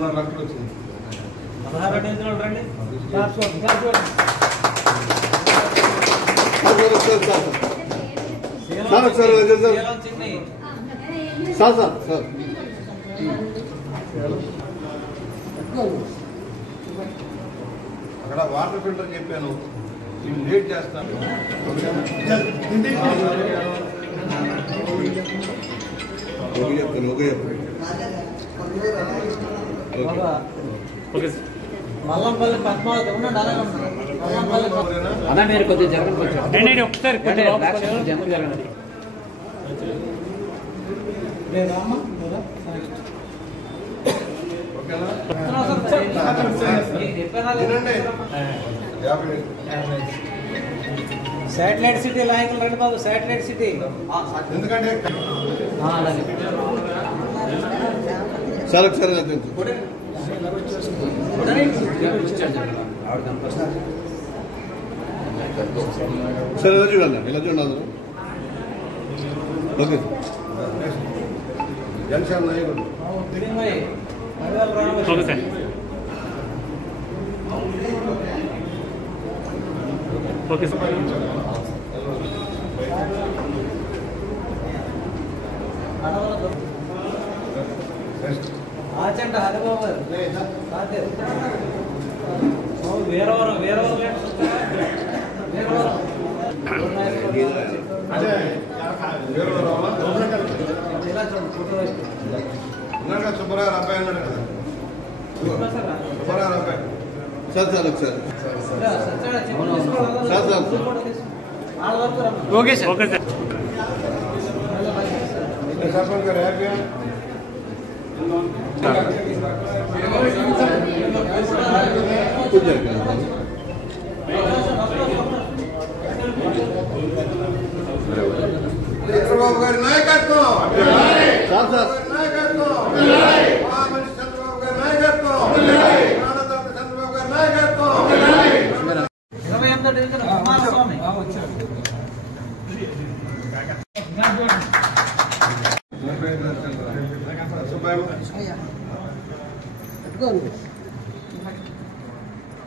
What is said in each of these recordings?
2.5 లక్షలు వచ్చింది. 16 నిధులు రండి. అక్కడ వాటర్ ఫిల్టర్ చెప్పాను, నేను లేట్ చేస్తాను. మల్లంపల్లి పద్మావతి ఉండండి. అన్న మీరు కొద్దిగా జరగండి, ఒకసారి జరగండి. శాటిలైట్ సిటీ నాయకులు రండి బాబు. శాటిలైట్ సిటీ ఎందుకంటే సరే ఇలా చూడండి, ఇలా చూడండి. ఓకే జనసేన నాయకుడు okay sir. Okay sir. Achanta Haribabu Veravaram Subbarao అబ్బాయి అన్నాడు కదా, సుబ్బారావు అబ్బాయి. Okay sir. Okay sir. Sarpanch గారు హ్యాపీయా? చంద్రబాబు గారి నాయకత్వం, చంద్రబాబు గారి నాయకత్వం, చంద్రబాబు గారి నాయకత్వం. 28వ డివిజన్ కుమారస్వామి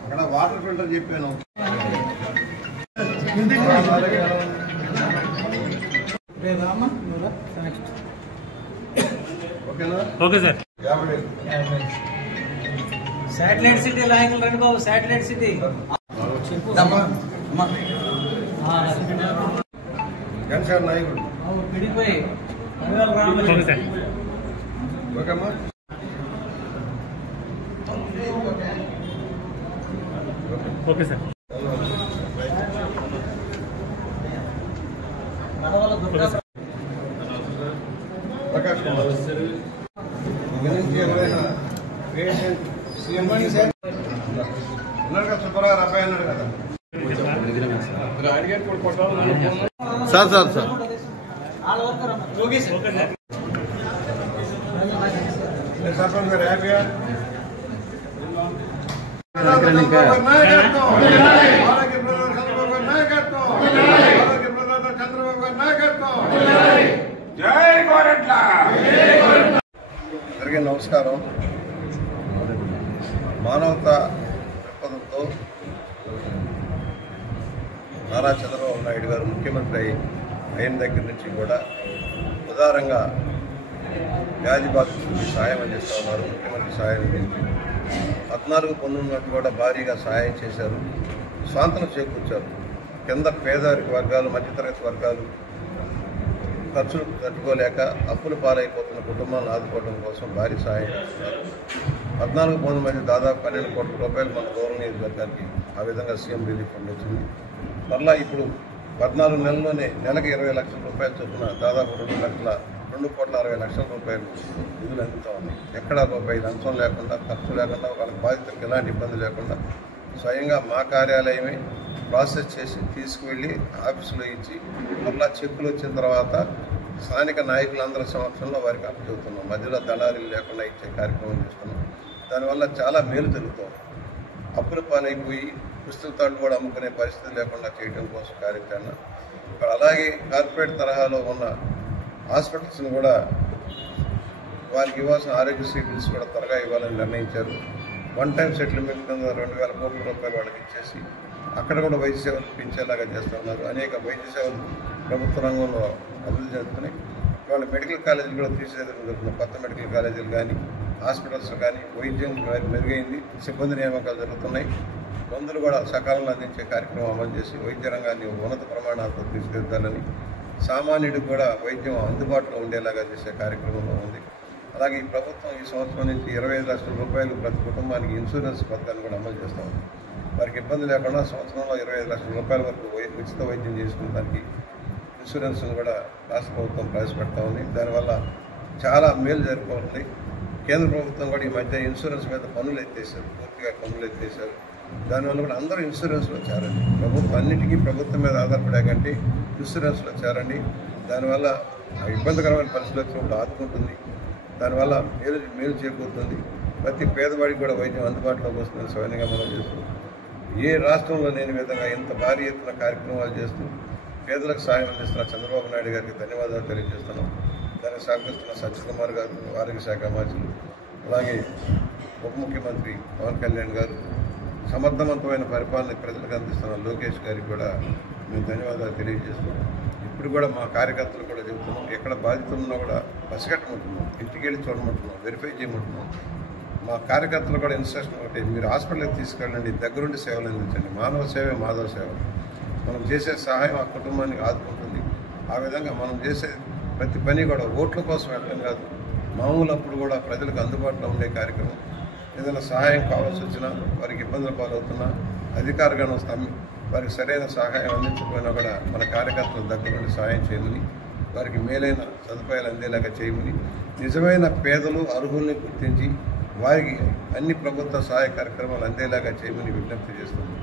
అక్కడ వాటర్ ఫిల్టర్ చెప్పాను. ఓకేనా? Okay sir. శాటిలైట్ సిటీ నాయకులు రండి బాబు. శాటిలైట్ సిటీ జనసేన నాయకుడు పిడిపోయి ఓకే సార్. ఓకేమ్మా? Okay sir. ప్రకాష్ కుమార్ గురించి ఎవరైనా సీఎం ఉన్నాడు కదా, సుబ్బారావు అబ్బాయి అన్నాడు కదా. సార్ సర్పంచ్ గారు హ్యాపీయా? అందరికీ నమస్కారం. మానవతా దృక్పథంతో నారా చంద్రబాబు నాయుడు గారు ముఖ్యమంత్రి అయిన దగ్గర నుంచి కూడా ఉదారంగా వ్యాధి బాధితులకు సహాయం అందిస్తూ ఉన్నారు. ముఖ్యమంత్రి సహాయం 14-19 కూడా భారీగా సహాయం చేశారు, స్వాంతన చేకూర్చారు. కింద పేదరిక వర్గాలు, మధ్యతరగతి వర్గాలు ఖర్చులు తట్టుకోలేక అప్పుల పాలైపోతున్న కుటుంబాలను ఆదుకోవడం కోసం భారీ సహాయం చేస్తున్నారు. 14 మంది దాదాపు 12 కోట్ల రూపాయలు మన దూరం నియోజకవర్గానికి ఆ విధంగా సీఎం రిలీఫ్ ఫండ్ వచ్చింది. మరలా ఇప్పుడు 14 నెలల్లోనే నెలకు 20 లక్షల రూపాయలు చొప్పున దాదాపు 2,60,00,000 రూపాయలు నిధులు అందుతూ ఉన్నాయి. ఎక్కడా రూపాయి లంచం లేకుండా, ఖర్చు లేకుండా, వాళ్ళకి బాధితులకు ఎలాంటి ఇబ్బంది లేకుండా స్వయంగా మా కార్యాలయమే ప్రాసెస్ చేసి తీసుకువెళ్ళి ఆఫీసులో ఇచ్చి మళ్ళా చెక్కులు వచ్చిన తర్వాత స్థానిక నాయకులందరి సమక్షంలో వారికి అప్పచెబుతున్నాం. మధ్యలో దళారీలు లేకుండా ఇచ్చే కార్యక్రమం చేస్తున్నాం. దానివల్ల చాలా మేలు జరుగుతుంది. అప్పుల పాలైపోయి పుస్తకాలు కూడా అమ్ముకునే పరిస్థితి లేకుండా చేయడం కోసం కార్యక్రమం. ఇక్కడ అలాగే కార్పొరేట్ తరహాలో ఉన్న హాస్పిటల్స్ని కూడా వారికి ఇవ్వాల్సిన ఆరోగ్యశ్రీ బిల్స్ కూడా త్వరగా ఇవ్వాలని నిర్ణయించారు. వన్ టైం సెటిల్మెంట్ కింద 2,000 కోట్ల రూపాయలు వాళ్ళకి ఇచ్చేసి అక్కడ కూడా వైద్య సేవలు పెంచేలాగా చేస్తూ ఉన్నారు. అనేక వైద్య సేవలు ప్రభుత్వ రంగంలో అభివృద్ధి జరుగుతున్నాయి. వాళ్ళ మెడికల్ కాలేజీలు కూడా తీసేయడం జరుగుతుంది. కొత్త మెడికల్ కాలేజీలు కానీ హాస్పిటల్స్ కానీ వైద్యం మెరుగైంది. సిబ్బంది నియామకాలు జరుగుతున్నాయి. మందులు కూడా సకాలంలో అందించే కార్యక్రమం అమలు చేసి వైద్య రంగాన్ని ఉన్నత ప్రమాణాలతో తీర్చిదిద్దాలని, సామాన్యుడికి కూడా వైద్యం అందుబాటులో ఉండేలాగా చేసే కార్యక్రమంలో ఉంది. అలాగే ఈ ప్రభుత్వం ఈ సంవత్సరం నుంచి 25 లక్షల రూపాయలు ప్రతి కుటుంబానికి ఇన్సూరెన్స్ పథకాన్ని కూడా అమలు చేస్తూ ఉంది. వారికి ఇబ్బంది లేకుండా సంవత్సరంలో 25 లక్షల రూపాయల వరకు ఉచిత వైద్యం చేసుకునేదానికి ఇన్సూరెన్స్ను కూడా రాష్ట్ర ప్రభుత్వం ప్రవేశపెడతా ఉంది. దానివల్ల చాలా మేలు జరుగుతుంది. కేంద్ర ప్రభుత్వం కూడా ఈ మధ్య ఇన్సూరెన్స్ మీద పన్నులు ఎత్తేసారు, పూర్తిగా పన్నులు ఎత్తేసారు. దానివల్ల కూడా అందరూ ఇన్సూరెన్స్లో చేరండి. ప్రభుత్వం అన్నిటికీ ప్రభుత్వం మీద ఆధారపడే కంటే ఇన్సూరెన్స్లో చేరండి. దానివల్ల ఇబ్బందికరమైన పరిస్థితులు వచ్చినప్పుడు ఆదుకుంటుంది. దానివల్ల మేలు చేకూరుతుంది. ప్రతి పేదవాడికి కూడా వైద్యం అందుబాటులోకి వస్తుందని స్వయంగా మనం చేస్తున్నాం. ఏ రాష్ట్రంలో లేని విధంగా ఇంత భారీ ఎత్తున కార్యక్రమాలు చేస్తూ పేదలకు సాయం అందిస్తున్న చంద్రబాబు నాయుడు గారికి ధన్యవాదాలు తెలియజేస్తున్నాం. దానికి సహకరిస్తున్న సత్యకుమార్ గారు, ఆరోగ్య శాఖ మంత్రులు, అలాగే ఉప ముఖ్యమంత్రి పవన్ కళ్యాణ్ గారు, సమర్థవంతమైన పరిపాలన ప్రజలకు అందిస్తున్న లోకేష్ గారికి కూడా మేము ధన్యవాదాలు తెలియజేస్తున్నాం. ఇప్పుడు కూడా మా కార్యకర్తలు కూడా చెబుతున్నాం, ఎక్కడ బాధితులున్నా కూడా పసిగట్టమంటున్నాం, ఇంటికి వెళ్ళి చూడమంటున్నాం, వెరిఫై చేయమంటున్నాం. మా కార్యకర్తలు కూడా ఇన్స్ట్రక్షన్ ఒకటి, మీరు హాస్పిటల్కి తీసుకెళ్ళండి, దగ్గరుండి సేవలు అందించండి. మానవ సేవే మాధవ సేవ. మనం చేసే సహాయం ఆ కుటుంబానికి ఆదుకుంటుంది. ఆ విధంగా మనం చేసే ప్రతి పని కూడా ఓట్ల కోసం వెళ్ళడం కాదు, మామూలు అప్పుడు కూడా ప్రజలకు అందుబాటులో ఉండే కార్యక్రమం. ఏదైనా సహాయం కావాల్సి వచ్చినా, వారికి ఇబ్బందులు పాలవుతున్నా, అధికారులను వారికి సరైన సహాయం అందించకపోయినా కూడా మన కార్యకర్తలు దగ్గర నుండి సహాయం చేయమని, వారికి మేలైన సదుపాయాలు అందేలాగా చేయమని, నిజమైన పేదలు అర్హుల్ని గుర్తించి వారికి అన్ని ప్రభుత్వ సహాయ కార్యక్రమాలు అందేలాగా చేయమని విజ్ఞప్తి చేస్తున్నాం.